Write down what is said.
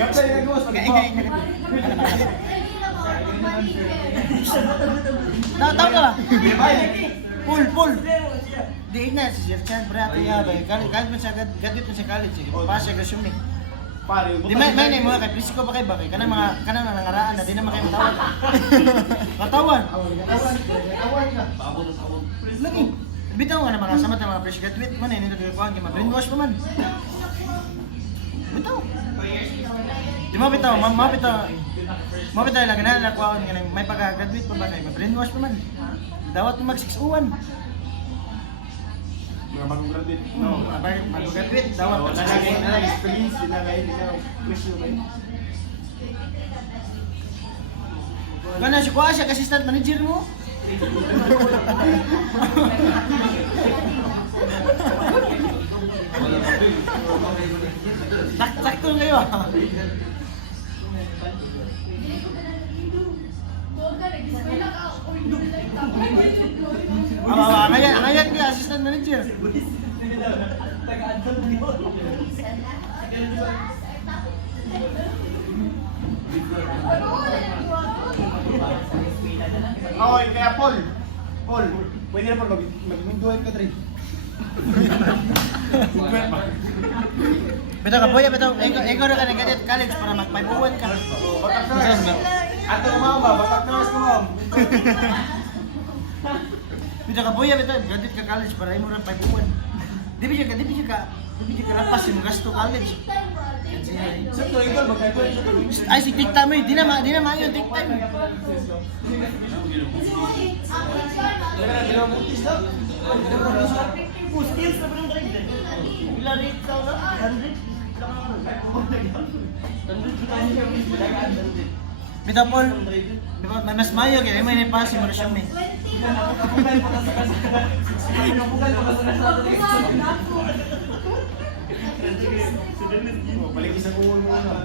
Gata yung nagawas. Tahu ka ba? Full. Di na si Sir Chan, pre, ato niya ba? Kahit man siya, gadit man siya college, pa siya resume. Di may mo kay Prisco pa kay ba kay kanang nangaraan na di na makay matawan. Matawan. Matawan ka. Lagi. Bitaw nga na mga samat na mga fresh graduate man eh, nito kuan kay ma-brainwash pa man. Bitaw. Di mo bitaw, mabitaw lang na kuan nga may pagka-graduate pa ba na ma-brainwash pa man. Dawat mo mag-601. Mga bagong graduate. Bagong graduate, dawat pa Wala experience, hindi na question ba yun? Kana siya kuha siya assistant manager mo. Sakto kayo ah. Ngayon ka assistant manager. Okay, kaya Paul, pwede na Paul, mag-window ka rin. Betul ka boy, betul. Ego ra ka nag-edit college para magpaibuwan ka. Batak na. Ato kumaw ba? Batak na kumaw. Betul ka boy, betul. Graduate ka college para imo ra paibuwan. Di ba ka lapas yung gasto college. Sa to ikaw magkaibo. Ay si take time, di na maayo take time. Skills na ba ng driver? Ilan rate ka ba? 100? Bitaw Paul, mas mayo kaya may nipasi mo siya may. Balik sa kuwan mo na.